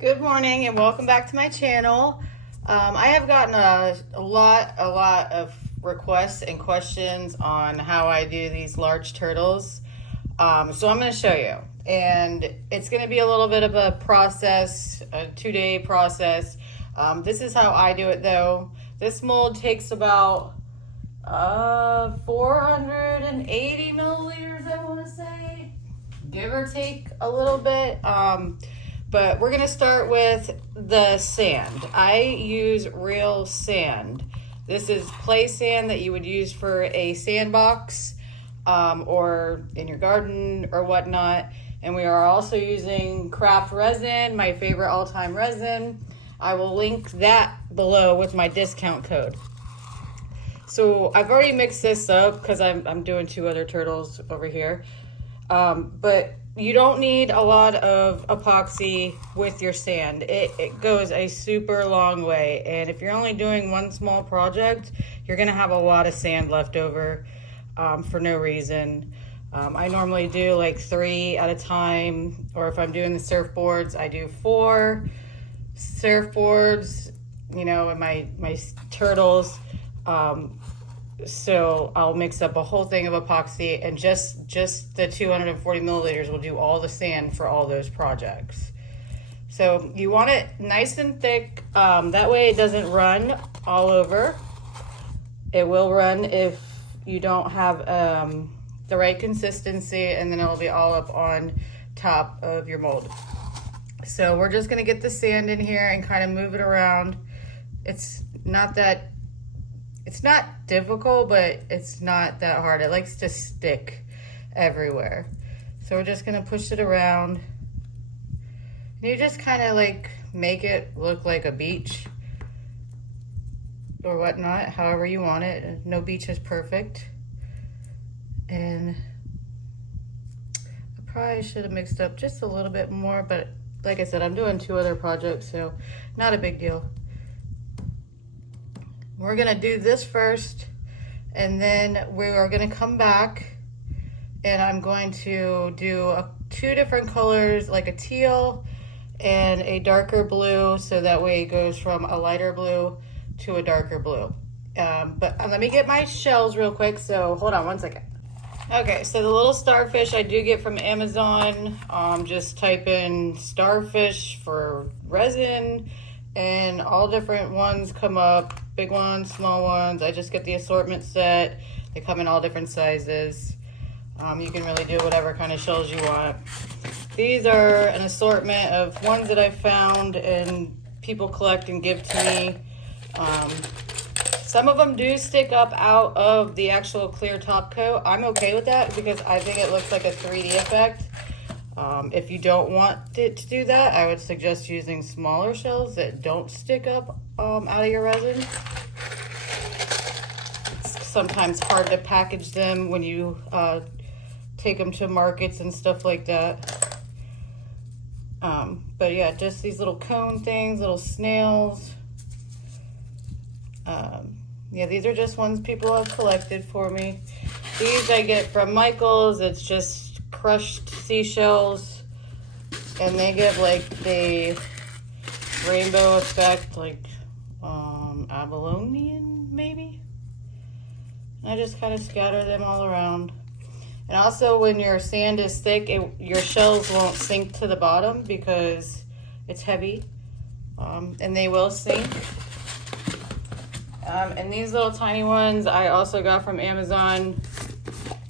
Good morning and welcome back to my channel. I have gotten a lot of requests and questions on how I do these large turtles. So I'm going to show you, and it's going to be a little bit of a process, a 2-day process. This is how I do it though. This mold takes about 480 milliliters, I want to say, give or take a little bit. But we're gonna start with the sand. I use real sand. This is play sand that you would use for a sandbox or in your garden or whatnot. And we are also using craft resin, my favorite all-time resin. I will link that below with my discount code. So I've already mixed this up because I'm doing 2 other turtles over here. But you don't need a lot of epoxy with your sand. It goes a super long way. And if you're only doing one small project, you're gonna have a lot of sand left over for no reason. I normally do like 3 at a time, or if I'm doing the surfboards, I do 4 surfboards, you know, and my turtles. So I'll mix up a whole thing of epoxy, and just the 240 milliliters will do all the sand for all those projects. So you want it nice and thick, that way it doesn't run all over. It will run if you don't have the right consistency, and then it'll be all up on top of your mold. So we're just gonna get the sand in here and kind of move it around. It's not difficult, but it's not that hard. It likes to stick everywhere. So we're just gonna push it around. And you just kind of like make it look like a beach or whatnot, however you want it. No beach is perfect. And I probably should have mixed up just a little bit more, but like I said, I'm doing 2 other projects, so not a big deal. We're gonna do this first, and then we are gonna come back and I'm going to do 2 different colors, like a teal and a darker blue, so that way it goes from a lighter blue to a darker blue. But let me get my shells real quick, so hold on one second. Okay, so the little starfish I do get from Amazon. Just type in starfish for resin, and all different ones come up, big ones, small ones. I just get the assortment set. They come in all different sizes. You can really do whatever kind of shells you want. These are an assortment of ones that I found and people collect and give to me. Some of them do stick up out of the actual clear top coat. I'm okay with that because I think it looks like a 3D effect. If you don't want it to do that, I would suggest using smaller shells that don't stick up out of your resin. It's sometimes hard to package them when you take them to markets and stuff like that. But yeah, just these little cone things, little snails. Yeah, these are just ones people have collected for me. These I get from Michael's. It's just crushed seashells, and they give like the rainbow effect, like abalone maybe. And I just kind of scatter them all around. And also, when your sand is thick, your shells won't sink to the bottom because it's heavy, and they will sink. And these little tiny ones I also got from Amazon,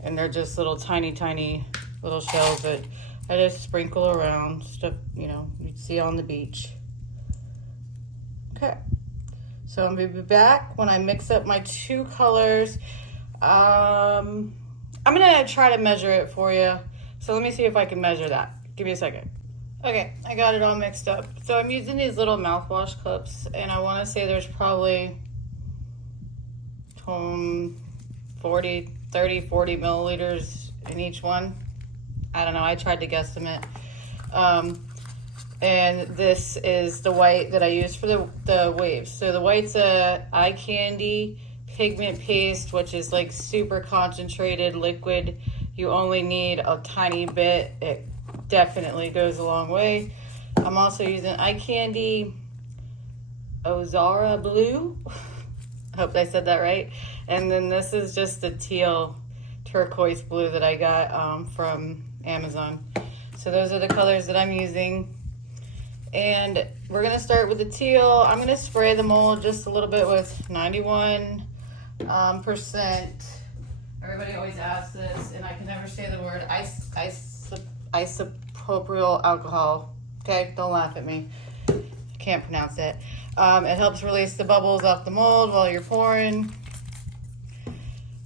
and they're just little tiny little shells that I just sprinkle around, stuff, you know, you'd see on the beach. Okay, so I'm gonna be back when I mix up my 2 colors. I'm gonna try to measure it for you. So let me see if I can measure that. Give me a second. Okay, I got it all mixed up. So I'm using these little mouthwash cups, and I wanna say there's probably 40 milliliters in each one. I don't know, I tried to guesstimate. And this is the white that I use for the waves. So the white's a eye candy pigment paste, which is like super concentrated liquid. You only need a tiny bit. It definitely goes a long way. I'm also using Eye Candy Ozara Blue. I hope I said that right. And then this is just the teal turquoise blue that I got from Amazon. So those are the colors that I'm using. And we're gonna start with the teal. I'm gonna spray the mold just a little bit with 91%. Everybody always asks this, and I can never say the word isopropyl alcohol. Okay, don't laugh at me. I can't pronounce it. It helps release the bubbles off the mold while you're pouring.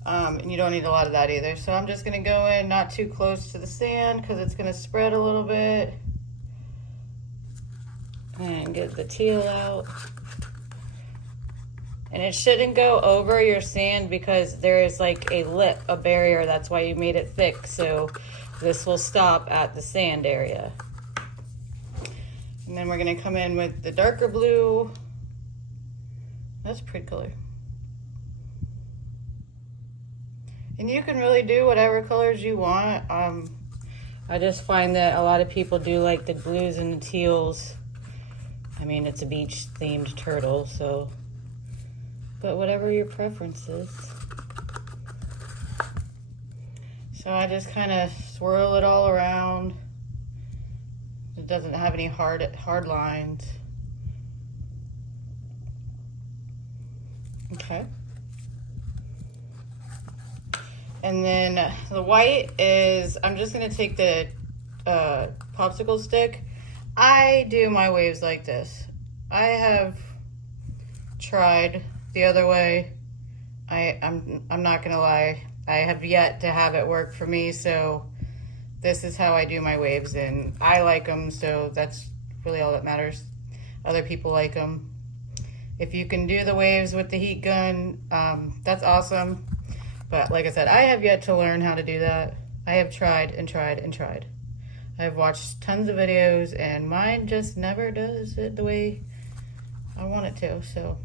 And you don't need a lot of that either. So I'm just gonna go in not too close to the sand because it's gonna spread a little bit. And get the teal out. And it shouldn't go over your sand because there is like a lip, a barrier. That's why you made it thick. So this will stop at the sand area. And then we're gonna come in with the darker blue. That's a pretty color. And you can really do whatever colors you want. I just find that a lot of people do like the blues and the teals. I mean, it's a beach themed turtle, so, but whatever your preference is. So I just kind of swirl it all around. It doesn't have any hard lines. Okay. And then the white is, I'm just gonna take the popsicle stick. I do my waves like this. I have tried the other way. I'm not gonna lie. I have yet to have it work for me, so this is how I do my waves, and I like them, so that's really all that matters. Other people like them. If you can do the waves with the heat gun, that's awesome. But like I said, I have yet to learn how to do that. I have tried and tried and tried. I've watched tons of videos and mine just never does it the way I want it to. So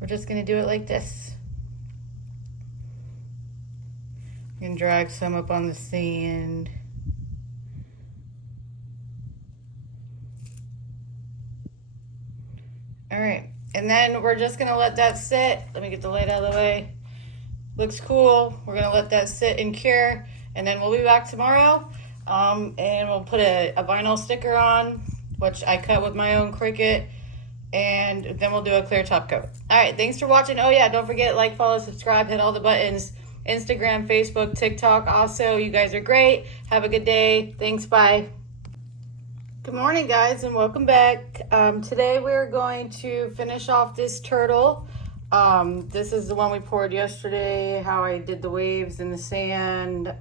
we're just gonna do it like this. You can drag some up on the sand. All right, and then we're just gonna let that sit. Let me get the light out of the way. Looks cool. We're gonna let that sit and cure, and then we'll be back tomorrow. And we'll put a vinyl sticker on, which I cut with my own Cricut, and then we'll do a clear top coat. All right, thanks for watching. Oh yeah, don't forget, like, follow, subscribe, hit all the buttons. Instagram, Facebook, TikTok also. You guys are great. Have a good day. Thanks, bye. Good morning, guys, and welcome back. Today we're going to finish off this turtle. This is the one we poured yesterday, how I did the waves in the sand.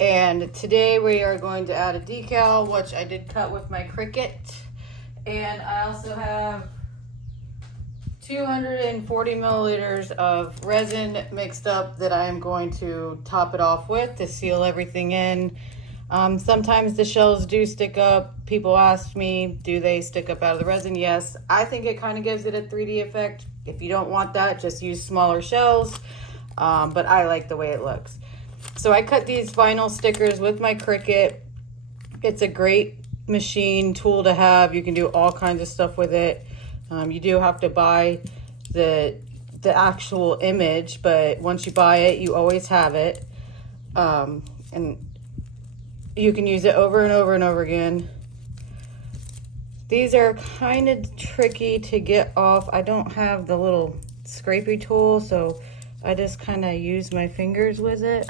And today we are going to add a decal, which I did cut with my Cricut. And I also have 240 milliliters of resin mixed up that I am going to top it off with to seal everything in. Sometimes the shells do stick up. People asked me, do they stick up out of the resin? Yes, I think it kind of gives it a 3D effect. If you don't want that, just use smaller shells. But I like the way it looks. So I cut these vinyl stickers with my Cricut. It's a great machine tool to have. You can do all kinds of stuff with it. You do have to buy the actual image, but once you buy it, you always have it. And you can use it over and over and over again. These are kind of tricky to get off. I don't have the little scrapey tool, so I just kind of use my fingers with it.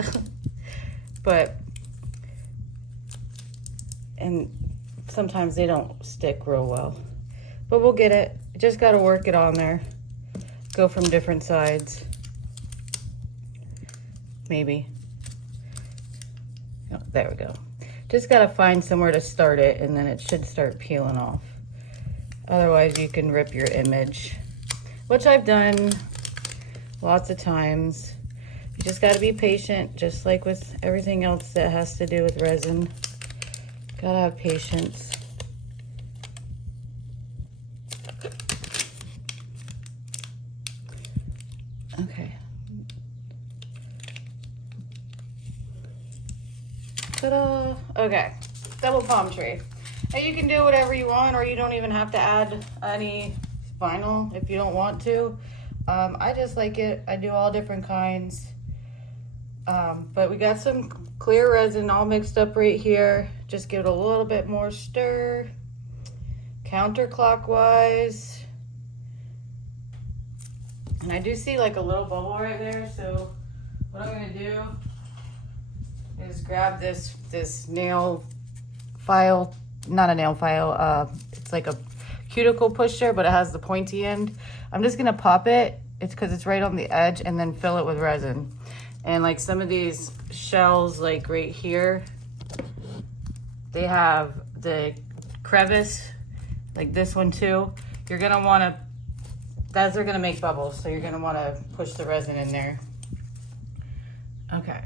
And sometimes they don't stick real well. But we'll get it. Just got to work it on there. Go from different sides. Maybe. Oh, there we go. Just got to find somewhere to start it, and then it should start peeling off. Otherwise, you can rip your image, which I've done lots of times. You just got to be patient, just like with everything else that has to do with resin. Gotta have patience. Okay. Ta-da! Okay, double palm tree. And you can do whatever you want, or you don't even have to add any vinyl if you don't want to. I just like it. I do all different kinds. But we got some clear resin all mixed up right here. Just give it a little bit more stir. Counterclockwise. And I do see like a little bubble right there, so what I'm gonna do is grab this nail file, not a nail file, it's like a cuticle pusher, but it has the pointy end. I'm just gonna pop it, it's because it's right on the edge, and then fill it with resin. And like some of these shells, like right here, they have the crevice, like this one too. You're gonna wanna, those are gonna make bubbles, so you're gonna wanna push the resin in there. Okay.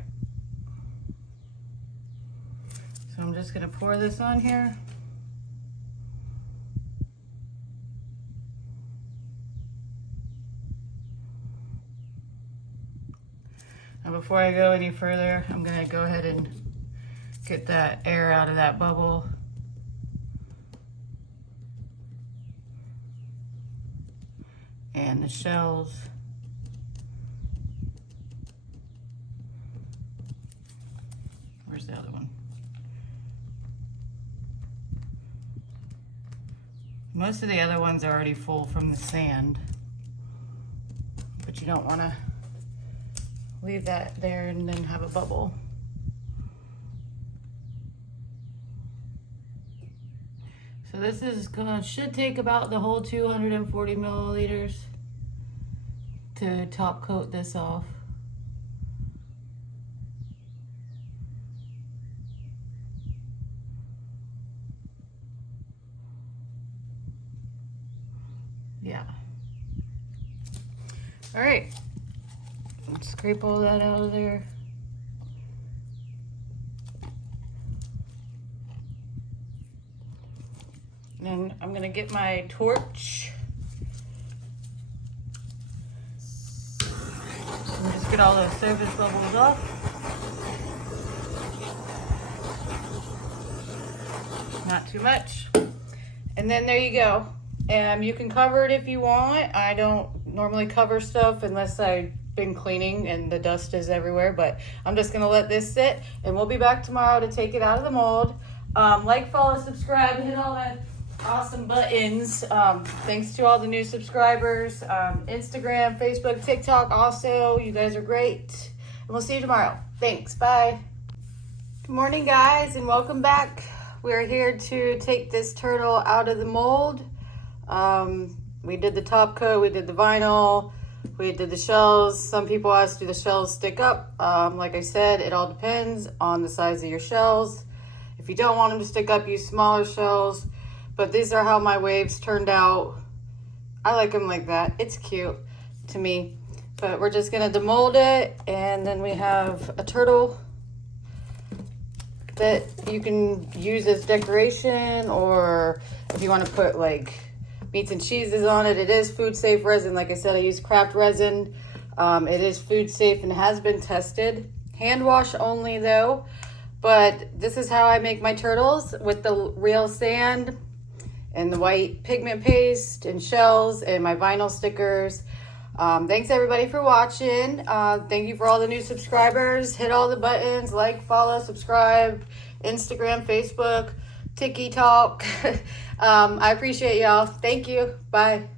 So I'm just gonna pour this on here. Now before I go any further, I'm gonna go ahead and get that air out of that bubble. And the shells. Where's the other one? Most of the other ones are already full from the sand, but you don't want to leave that there and then have a bubble. So this is should take about the whole 240 milliliters to top coat this off. Yeah. All right. Let's scrape all that out of there. And I'm gonna get my torch. And just get all those surface bubbles off. Not too much. And then there you go. You can cover it if you want. I don't normally cover stuff unless I've been cleaning and the dust is everywhere, but I'm just gonna let this sit and we'll be back tomorrow to take it out of the mold. Like, follow, subscribe, hit all that awesome buttons. Thanks to all the new subscribers. Instagram, Facebook, TikTok also. You guys are great. And we'll see you tomorrow. Thanks. Bye. Good morning, guys, and welcome back. We're here to take this turtle out of the mold. We did the top coat, we did the vinyl, we did the shells. Some people asked, do the shells stick up? Like I said, it all depends on the size of your shells. If you don't want them to stick up, use smaller shells. But these are how my waves turned out. I like them like that. It's cute to me. But we're just gonna demold it, and then we have a turtle that you can use as decoration, or if you want to put like meats and cheeses on it. It is food safe resin. Like I said, I use craft resin. It is food safe and has been tested. Hand wash only though. But this is how I make my turtles, with the real sand and the white pigment paste and shells and my vinyl stickers. Thanks everybody for watching. Thank you for all the new subscribers. Hit all the buttons, like, follow, subscribe, Instagram, Facebook, TikTok. I appreciate y'all. Thank you. Bye.